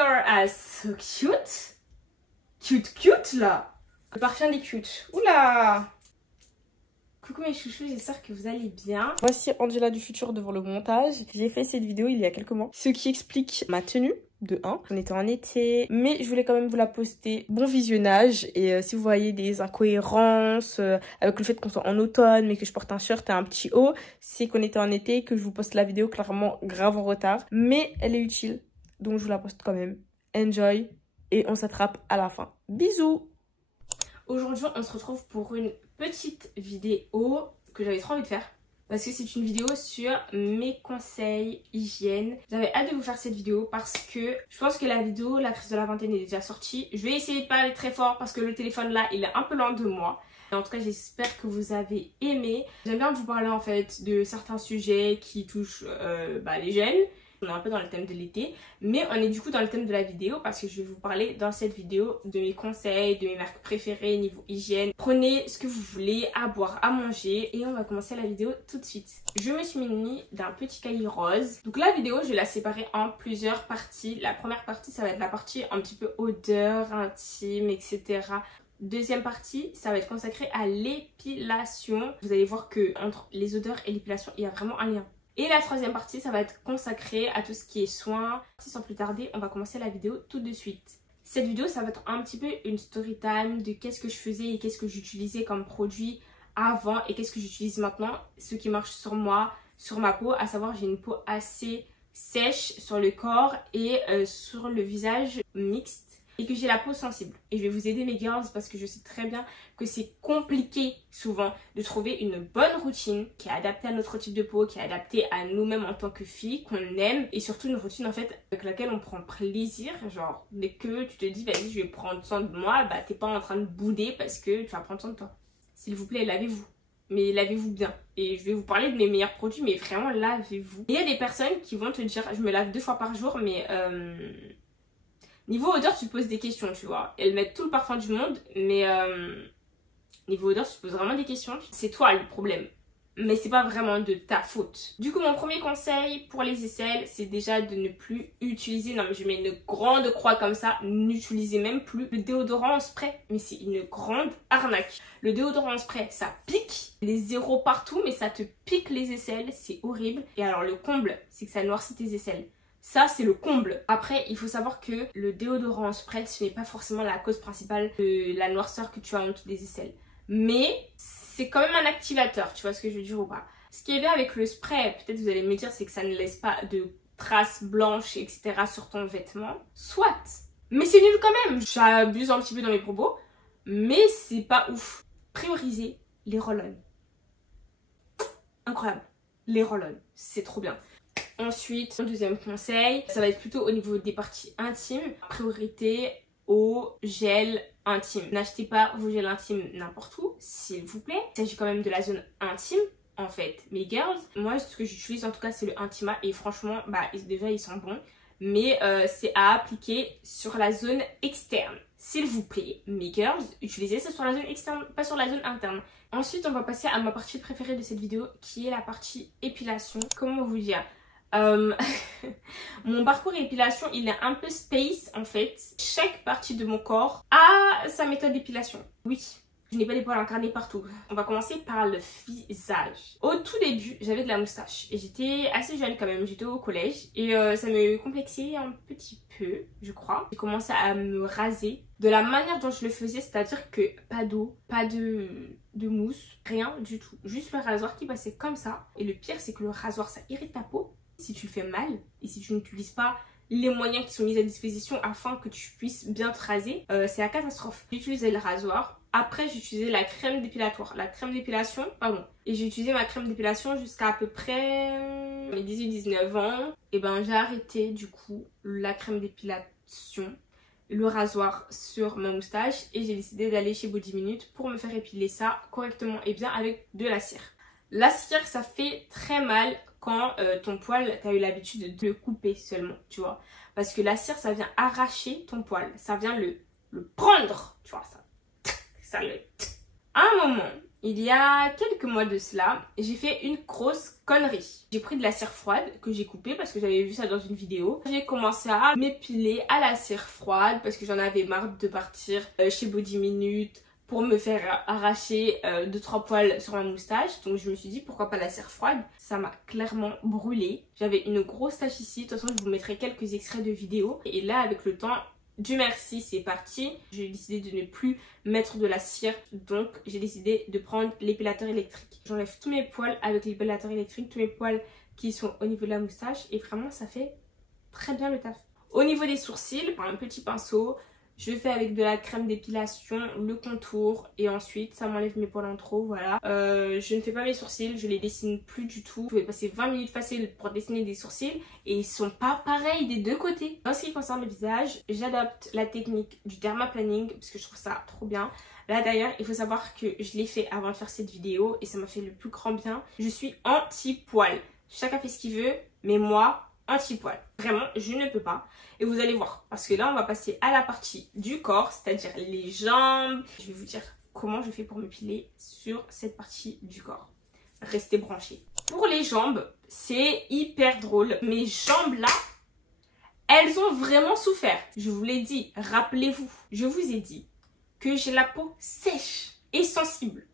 are so cute. Cute là. Le parfum des cute. Oula. Coucou mes chouchous, j'espère que vous allez bien. Voici Angela du futur devant le montage. J'ai fait cette vidéo il y a quelques mois, ce qui explique ma tenue. De 1, on était en été, mais je voulais quand même vous la poster. Bon visionnage, et si vous voyez des incohérences avec le fait qu'on soit en automne mais que je porte un shirt et un petit haut, c'est qu'on était en été, que je vous poste la vidéo clairement grave en retard, mais elle est utile, donc je vous la poste quand même. Enjoy, et on s'attrape à la fin. Bisous. Aujourd'hui on se retrouve pour une petite vidéo que j'avais trop envie de faire. Parce que c'est une vidéo sur mes conseils hygiène. J'avais hâte de vous faire cette vidéo parce que je pense que la vidéo, la crise de la vingtaine est déjà sortie. Je vais essayer de parler très fort parce que le téléphone là, il est un peu loin de moi. En tout cas, j'espère que vous avez aimé. J'aime bien vous parler en fait de certains sujets qui touchent les jeunes. On est un peu dans le thème de l'été, mais on est du coup dans le thème de la vidéo parce que je vais vous parler dans cette vidéo de mes conseils, de mes marques préférées niveau hygiène. Prenez ce que vous voulez à boire, à manger, et on va commencer la vidéo tout de suite. Je me suis munie d'un petit cahier rose. Donc la vidéo, je vais la séparer en plusieurs parties. La première partie, ça va être la partie un petit peu odeur, intime, etc. Deuxième partie, ça va être consacré à l'épilation. Vous allez voir que entre les odeurs et l'épilation, il y a vraiment un lien. Et la troisième partie, ça va être consacré à tout ce qui est soins. Sans plus tarder, on va commencer la vidéo tout de suite. Cette vidéo, ça va être un petit peu une story time de qu'est-ce que je faisais et qu'est-ce que j'utilisais comme produit avant et qu'est-ce que j'utilise maintenant. Ce qui marche sur moi, sur ma peau, à savoir j'ai une peau assez sèche sur le corps et sur le visage mixte. Et que j'ai la peau sensible. Et je vais vous aider mes girls parce que je sais très bien que c'est compliqué souvent de trouver une bonne routine qui est adaptée à notre type de peau, qui est adaptée à nous-mêmes en tant que filles, qu'on aime. Et surtout une routine en fait avec laquelle on prend plaisir. Genre dès que tu te dis vas-y je vais prendre soin de moi, bah t'es pas en train de bouder parce que tu vas prendre soin de toi. S'il vous plaît, lavez-vous. Mais lavez-vous bien. Et je vais vous parler de mes meilleurs produits, mais vraiment lavez-vous. Il y a des personnes qui vont te dire je me lave 2 fois par jour, mais niveau odeur, tu te poses des questions, tu vois. Elles mettent tout le parfum du monde, mais niveau odeur, tu te poses vraiment des questions. C'est toi le problème. Mais c'est pas vraiment de ta faute. Du coup, mon premier conseil pour les aisselles, c'est déjà de ne plus utiliser, non mais je mets une grande croix comme ça, n'utilisez même plus le déodorant en spray. Mais c'est une grande arnaque. Le déodorant en spray, ça pique, les zéros partout, mais ça te pique les aisselles, c'est horrible. Et alors le comble, c'est que ça noircit tes aisselles. Ça, c'est le comble. Après, il faut savoir que le déodorant en spray, ce n'est pas forcément la cause principale de la noirceur que tu as en dessous des aisselles. Mais c'est quand même un activateur, tu vois ce que je veux dire ou pas. Ce qui est bien avec le spray, peut-être vous allez me dire, c'est que ça ne laisse pas de traces blanches, etc. sur ton vêtement. Soit. Mais c'est nul quand même. J'abuse un petit peu dans mes propos, mais c'est pas ouf. Priorisez les roll-on. Incroyable. Les roll-on, c'est trop bien. Ensuite, mon deuxième conseil, ça va être plutôt au niveau des parties intimes. Priorité au gel intime. N'achetez pas vos gels intimes n'importe où, s'il vous plaît. Il s'agit quand même de la zone intime, en fait. Mes girls, moi, ce que j'utilise en tout cas, c'est le Intima. Et franchement, déjà, ils sont bons. Mais c'est à appliquer sur la zone externe. S'il vous plaît, mes girls, utilisez ça sur la zone externe, pas sur la zone interne. Ensuite, on va passer à ma partie préférée de cette vidéo, qui est la partie épilation. Comment vous dire ? Mon parcours épilation, il est un peu space en fait. Chaque partie de mon corps a sa méthode d'épilation. Oui, je n'ai pas des poils incarnés partout. On va commencer par le visage. Au tout début, j'avais de la moustache et j'étais assez jeune quand même, j'étais au collège et ça me complexait un petit peu, je crois. J'ai commencé à me raser de la manière dont je le faisais, c'est-à-dire que pas d'eau, pas de mousse, rien du tout. Juste le rasoir qui passait comme ça. Et le pire, c'est que le rasoir, ça irrite ta peau. Si tu le fais mal et si tu n'utilises pas les moyens qui sont mis à disposition afin que tu puisses bien te raser, c'est la catastrophe. J'utilisais le rasoir, après j'utilisais la crème dépilatoire, la crème d'épilation, pardon. Et j'ai utilisé ma crème d'épilation jusqu'à à peu près mes 18-19 ans. Et ben j'ai arrêté du coup la crème d'épilation, le rasoir sur ma moustache et j'ai décidé d'aller chez Body Minute pour me faire épiler ça correctement et bien avec de la cire. La cire, ça fait très mal quand ton poil, tu as eu l'habitude de le couper seulement, tu vois. Parce que la cire, ça vient arracher ton poil. Ça vient le prendre, tu vois. Ça le... À un moment, il y a quelques mois de cela, j'ai fait une grosse connerie. J'ai pris de la cire froide que j'ai coupée parce que j'avais vu ça dans une vidéo. J'ai commencé à m'épiler à la cire froide parce que j'en avais marre de partir chez Body Minute pour me faire arracher 2-3 poils sur ma moustache. Donc je me suis dit pourquoi pas la cire froide. Ça m'a clairement brûlé. J'avais une grosse tache ici. De toute façon je vous mettrai quelques extraits de vidéos. Et là avec le temps, Dieu merci, c'est parti. J'ai décidé de ne plus mettre de la cire. Donc j'ai décidé de prendre l'épilateur électrique. J'enlève tous mes poils avec l'épilateur électrique. Tous mes poils qui sont au niveau de la moustache. Et vraiment ça fait très bien le taf. Au niveau des sourcils, par un petit pinceau, je fais avec de la crème d'épilation le contour et ensuite ça m'enlève mes poils en trop, voilà. Je ne fais pas mes sourcils, je les dessine plus du tout. Je vais passer 20 minutes facile pour dessiner des sourcils et ils sont pas pareils des deux côtés. En ce qui concerne le visage, j'adopte la technique du dermaplaning parce que je trouve ça trop bien. Là d'ailleurs, il faut savoir que je l'ai fait avant de faire cette vidéo et ça m'a fait le plus grand bien. Je suis anti-poil. Chacun fait ce qu'il veut, mais moi, anti-poil. Vraiment, je ne peux pas. Et vous allez voir, parce que là, on va passer à la partie du corps, c'est-à-dire les jambes. Je vais vous dire comment je fais pour m'épiler sur cette partie du corps. Restez branchés. Pour les jambes, c'est hyper drôle. Mes jambes là, elles ont vraiment souffert. Je vous l'ai dit, rappelez-vous, je vous ai dit que j'ai la peau sèche et sensible.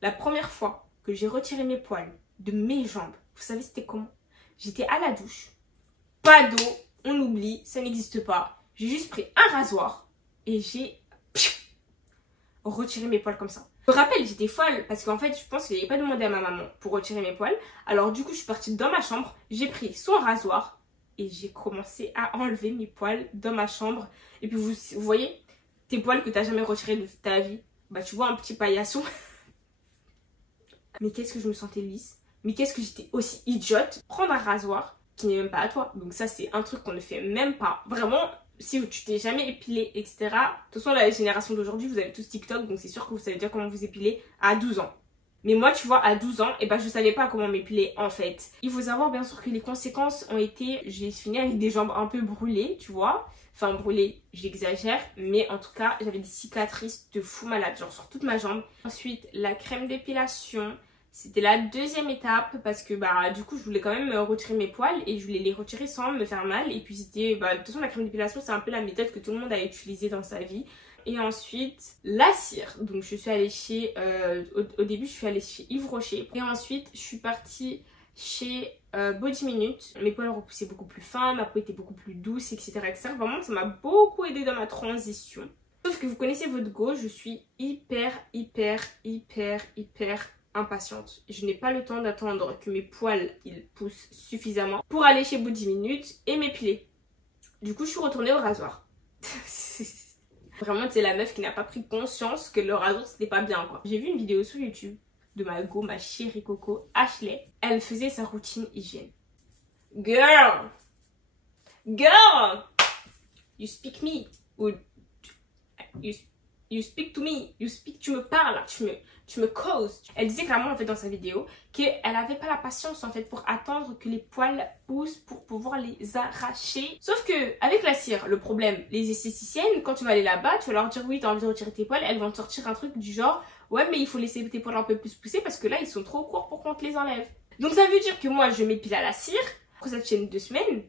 La première fois que j'ai retiré mes poils de mes jambes, vous savez c'était comment? J'étais à la douche, pas d'eau, on oublie, ça n'existe pas. J'ai juste pris un rasoir et j'ai retiré mes poils comme ça. Je me rappelle, j'étais folle parce qu'en fait, je pense que j'avais pas demandé à ma maman pour retirer mes poils. Alors du coup, je suis partie dans ma chambre, j'ai pris son rasoir et j'ai commencé à enlever mes poils dans ma chambre. Et puis vous voyez, tes poils que tu n'as jamais retirés de ta vie, bah tu vois un petit paillasson. Mais qu'est-ce que je me sentais lisse. Mais qu'est-ce que j'étais aussi idiote. Prendre un rasoir qui n'est même pas à toi. Donc ça c'est un truc qu'on ne fait même pas. Vraiment, si tu t'es jamais épilé, etc. De toute façon la génération d'aujourd'hui, vous avez tous TikTok. Donc c'est sûr que vous savez déjà comment vous épiler à 12 ans. Mais moi tu vois à 12 ans, et ben je savais pas comment m'épiler en fait. Il faut savoir bien sûr que les conséquences ont été, j'ai fini avec des jambes un peu brûlées, tu vois. Enfin brûlées, j'exagère, mais en tout cas j'avais des cicatrices de fou malade, genre sur toute ma jambe. Ensuite la crème d'épilation. C'était la deuxième étape parce que bah du coup je voulais quand même retirer mes poils et je voulais les retirer sans me faire mal. Et puis c'était, de toute façon la crème d'épilation c'est un peu la méthode que tout le monde a utilisée dans sa vie. Et ensuite la cire, donc je suis allée chez, au début je suis allée chez Yves Rocher. Et ensuite je suis partie chez Body Minute. Mes poils repoussaient beaucoup plus fins, ma peau était beaucoup plus douce, etc. Vraiment ça m'a beaucoup aidé dans ma transition. Sauf que vous connaissez votre go, je suis hyper impatiente. Je n'ai pas le temps d'attendre que mes poils ils poussent suffisamment pour aller chez Body Minute et m'épiler. Du coup, je suis retournée au rasoir. Vraiment, c'est la meuf qui n'a pas pris conscience que le rasoir c'était pas bien quoi. J'ai vu une vidéo sur YouTube de ma go, ma chérie coco, Ashley. Elle faisait sa routine hygiène. Girl! Girl! You speak me. Ou you speak to me. You speak, tu me parles, tu me causes. Elle disait clairement en fait dans sa vidéo qu'elle avait pas la patience en fait pour attendre que les poils poussent pour pouvoir les arracher. Sauf que avec la cire, le problème, les esthéticiennes, quand tu vas aller là-bas, tu vas leur dire oui t'as envie de retirer tes poils, elles vont te sortir un truc du genre ouais mais il faut laisser tes poils un peu plus pousser parce que là ils sont trop courts pour qu'on te les enlève. Donc ça veut dire que moi je m'épile à la cire, après ça tienne 2 semaines.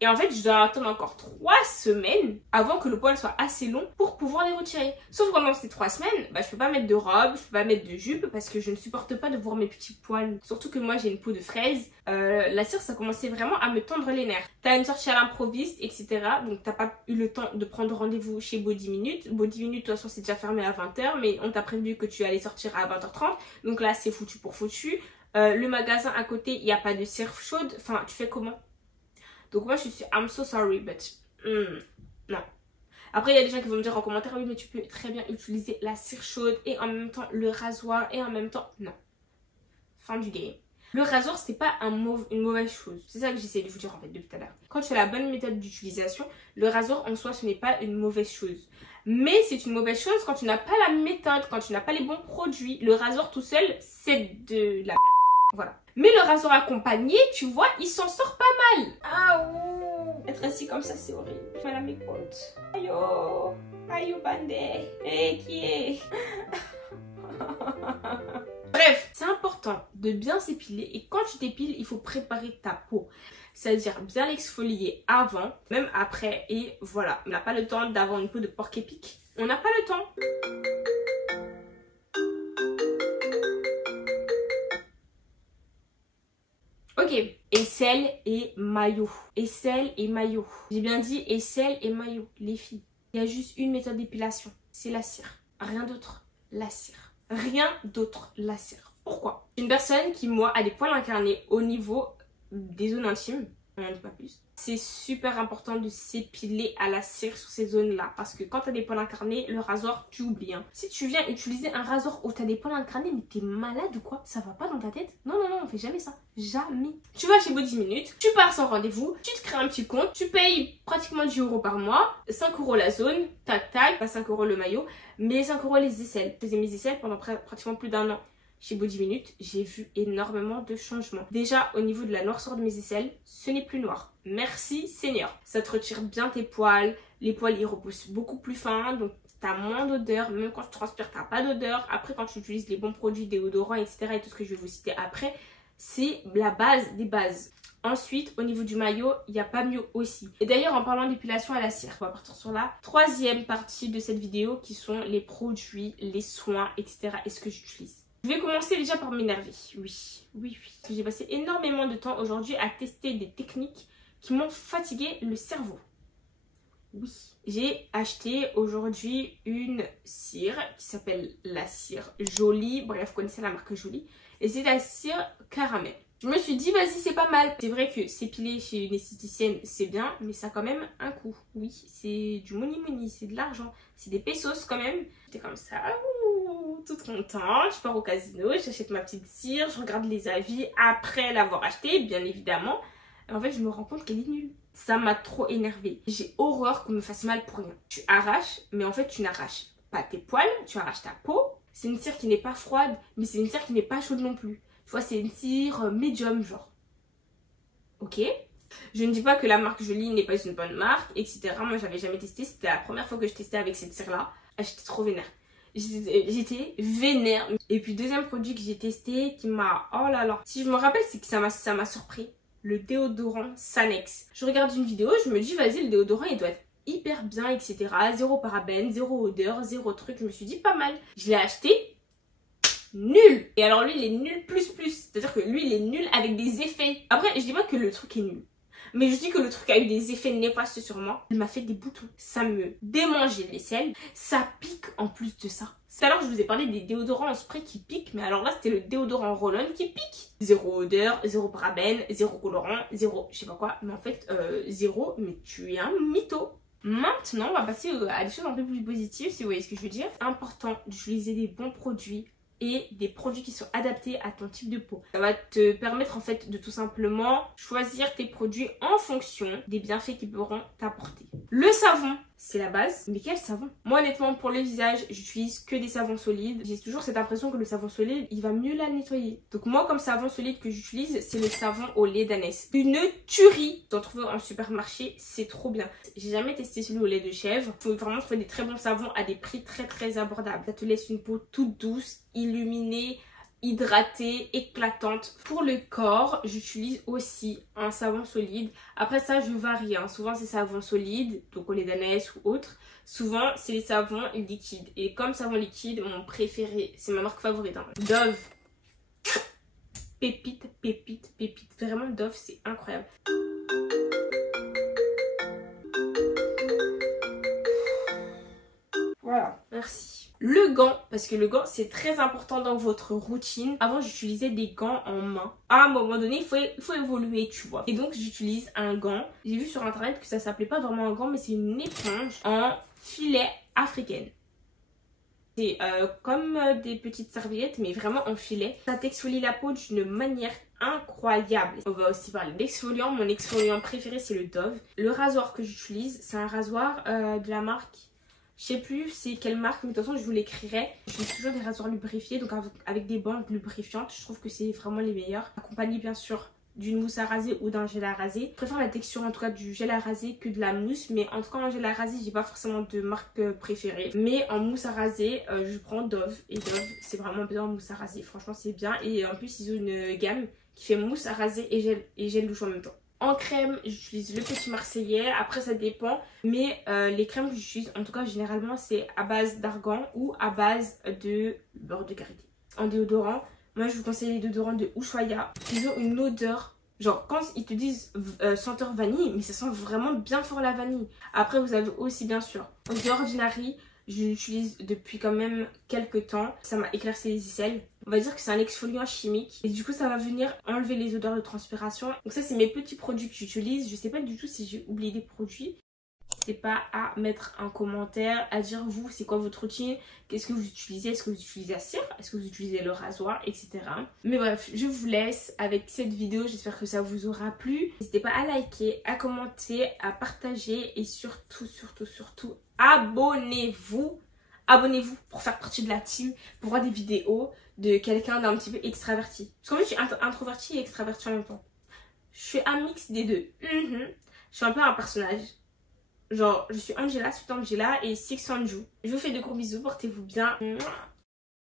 Et en fait, je dois attendre encore 3 semaines avant que le poil soit assez long pour pouvoir les retirer. Sauf que pendant ces 3 semaines, je peux pas mettre de robe, je peux pas mettre de jupe parce que je ne supporte pas de voir mes petits poils. Surtout que moi, j'ai une peau de fraise. La cire, ça commençait vraiment à me tendre les nerfs. T'as une sortie à l'improviste, etc. Donc t'as pas eu le temps de prendre rendez-vous chez Body Minute. Body Minute, de toute façon, c'est déjà fermé à 20 h, mais on t'a prévenu que tu allais sortir à 20 h 30. Donc là, c'est foutu pour foutu. Le magasin à côté, il n'y a pas de cire chaude. Enfin, tu fais comment? Donc moi je suis I'm so sorry but non. Après il y a des gens qui vont me dire en commentaire oui mais tu peux très bien utiliser la cire chaude et en même temps le rasoir et en même temps non. Fin du game. Le rasoir c'est pas une mauvaise chose. C'est ça que j'essaie de vous dire en fait depuis tout à l'heure. Quand tu as la bonne méthode d'utilisation, le rasoir en soi ce n'est pas une mauvaise chose. Mais c'est une mauvaise chose quand tu n'as pas la méthode, quand tu n'as pas les bons produits. Le rasoir tout seul c'est de la voilà. Mais le rasoir accompagné, tu vois, il s'en sort pas mal. Ah ouh. Être assis comme ça, c'est horrible. Voilà mes comptes. Ayo. Ayo bandé. Eh, qui est C'est important de bien s'épiler et quand tu t'épiles, il faut préparer ta peau. C'est-à-dire bien l'exfolier avant, même après et voilà. On n'a pas le temps d'avoir une peau de porc-épic. On n'a pas le temps. Ok, aisselle et maillot. Aisselle et maillot. J'ai bien dit aisselle et maillot, les filles. Il y a juste une méthode d'épilation, c'est la cire. Rien d'autre, la cire. Rien d'autre, la cire. Pourquoi? Une personne qui, moi, a des poils incarnés au niveau des zones intimes, on n'en dit pas plus. C'est super important de s'épiler à la cire sur ces zones-là. Parce que quand tu as des poils incarnés, le rasoir, tu oublies. Hein. Si tu viens utiliser un rasoir où tu as des poils incarnés, mais t'es malade ou quoi? Ça va pas dans ta tête? Non, non, non, on fait jamais ça. Jamais. Tu vas chez Body Minute, tu pars sans rendez-vous, tu te crées un petit compte, tu payes pratiquement 10 € par mois, 5 € la zone, tac tac, pas 5 € le maillot, mais 5 € les aisselles. Je faisais mes aisselles pendant pratiquement plus d'1 an. Chez Body Minute, j'ai vu énormément de changements. Déjà, au niveau de la noirceur de mes aisselles, ce n'est plus noir. Merci Seigneur. Ça te retire bien tes poils. Les poils, ils repoussent beaucoup plus fin. Donc, t'as moins d'odeur. Même quand tu transpires, t'as pas d'odeur. Après, quand tu utilises les bons produits, déodorants, etc. et tout ce que je vais vous citer après, c'est la base des bases. Ensuite, au niveau du maillot, il n'y a pas mieux aussi. Et d'ailleurs, en parlant d'épilation à la cire, on va partir sur la troisième partie de cette vidéo qui sont les produits, les soins, etc. et ce que j'utilise. Je vais commencer déjà par m'énerver. Oui. J'ai passé énormément de temps aujourd'hui à tester des techniques qui m'ont fatigué le cerveau. Oui. J'ai acheté aujourd'hui une cire qui s'appelle la cire Jolie. Bref, vous connaissez la marque Jolie. Et c'est la cire caramel. Je me suis dit, vas-y, c'est pas mal. C'est vrai que s'épiler chez une esthéticienne, c'est bien, mais ça a quand même un coût. Oui, c'est du money, c'est de l'argent. C'est des pesos quand même. J'étais comme ça, toute contente. Je pars au casino, j'achète ma petite cire, je regarde les avis après l'avoir achetée, bien évidemment. Et en fait, je me rends compte qu'elle est nulle. Ça m'a trop énervée. J'ai horreur qu'on me fasse mal pour rien. Tu arraches, mais en fait, tu n'arraches pas tes poils, tu arraches ta peau. C'est une cire qui n'est pas froide, mais c'est une cire qui n'est pas chaude non plus. Tu vois, c'est une cire médium, genre. Ok. Je ne dis pas que la marque Jolie n'est pas une bonne marque, etc. Moi, j'avais jamais testé. C'était la première fois que je testais avec cette cire-là. J'étais trop vénère. J'étais vénère. Et puis, deuxième produit que j'ai testé qui m'a... Oh là là. Si je me rappelle, c'est que ça m'a surpris. Le déodorant Sanex. Je regarde une vidéo, je me dis, vas-y, le déodorant, il doit être hyper bien, etc. Zéro parabène, zéro odeur, zéro truc. Je me suis dit, pas mal. Je l'ai acheté. Nul. Et alors lui il est nul plus. C'est-à-dire que lui il est nul avec des effets. Après je dis pas que le truc est nul, mais je dis que le truc a eu des effets néfastes sur moi. Il m'a fait des boutons. Ça me démangeait l'aisselle. Ça pique en plus de ça. Tout à l'heure je vous ai parlé des déodorants en spray qui piquent, mais alors là c'était le déodorant roll-on qui pique. Zéro odeur, zéro parabène, zéro colorant, zéro je sais pas quoi. Mais en fait zéro, mais tu es un mytho. Maintenant on va passer à des choses un peu plus positives si vous voyez ce que je veux dire. Important d'utiliser des bons produits et des produits qui sont adaptés à ton type de peau. Ça va te permettre en fait de tout simplement choisir tes produits en fonction des bienfaits qu'ils pourront t'apporter. Le savon, c'est la base. Mais quel savon? Moi honnêtement pour le visage, j'utilise que des savons solides. J'ai toujours cette impression que le savon solide, il va mieux la nettoyer. Donc moi comme savon solide que j'utilise, c'est le savon au lait d'ânesse. Une tuerie d'en trouver en supermarché, c'est trop bien. J'ai jamais testé celui au lait de chèvre. Il faut vraiment trouver des très bons savons à des prix très abordables. Ça te laisse une peau toute douce, illuminée, hydratée, éclatante. Pour le corps, j'utilise aussi un savon solide. Après ça, je varie. Hein. Souvent, c'est savon solide, donc au lait d'ânesse ou autre. Souvent, c'est les savons liquides. Et comme savon liquide, mon préféré, c'est ma marque favorite. Hein. Dove. Pépite. Vraiment, Dove, c'est incroyable. Voilà, merci. Le gant, parce que le gant c'est très important dans votre routine. Avant j'utilisais des gants en main. À un moment donné il faut évoluer tu vois. Et donc j'utilise un gant. J'ai vu sur internet que ça s'appelait pas vraiment un gant mais c'est une éponge en filet africaine. C'est comme des petites serviettes mais vraiment en filet. Ça t'exfolie la peau d'une manière incroyable. On va aussi parler d'exfoliant. Mon exfoliant préféré c'est le Dove. Le rasoir que j'utilise c'est un rasoir de la marque... Je sais plus c'est quelle marque, mais de toute façon je vous l'écrirai. J'utilise toujours des rasoirs lubrifiés, donc avec des bandes lubrifiantes. Je trouve que c'est vraiment les meilleurs. Accompagné bien sûr d'une mousse à raser ou d'un gel à raser. Je préfère la texture en tout cas du gel à raser que de la mousse, mais en tout cas en gel à raser j'ai pas forcément de marque préférée. Mais en mousse à raser je prends Dove, et Dove c'est vraiment bien en mousse à raser, franchement c'est bien. Et en plus ils ont une gamme qui fait mousse à raser et gel douche en même temps. En crème, j'utilise le Petit Marseillais, après ça dépend, mais les crèmes que j'utilise, en tout cas généralement, c'est à base d'argan ou à base de beurre de karité. En déodorant, moi je vous conseille les déodorants de Ushuaïa. Ils ont une odeur, genre quand ils te disent senteur vanille, mais ça sent vraiment bien fort la vanille. Après vous avez aussi bien sûr The Ordinary. Je l'utilise depuis quand même quelques temps. Ça m'a éclairci les aisselles. On va dire que c'est un exfoliant chimique. Et du coup, ça va venir enlever les odeurs de transpiration. Donc ça, c'est mes petits produits que j'utilise. Je sais pas du tout si j'ai oublié des produits. N'hésitez pas à mettre un commentaire, à dire vous, c'est quoi votre routine, qu'est-ce que vous utilisez, est-ce que vous utilisez la cire, est-ce que vous utilisez le rasoir, etc. Mais bref, je vous laisse avec cette vidéo, j'espère que ça vous aura plu. N'hésitez pas à liker, à commenter, à partager et surtout, abonnez-vous. Abonnez-vous pour faire partie de la team, pour voir des vidéos de quelqu'un d'un petit peu extraverti. Parce qu'en fait, je suis introvertie et extravertie en même temps. Je suis un mix des deux. Je suis un peu un personnage. Genre, je suis Angela, Sweet Angela et Six Sanju. Je vous fais de gros bisous, portez-vous bien.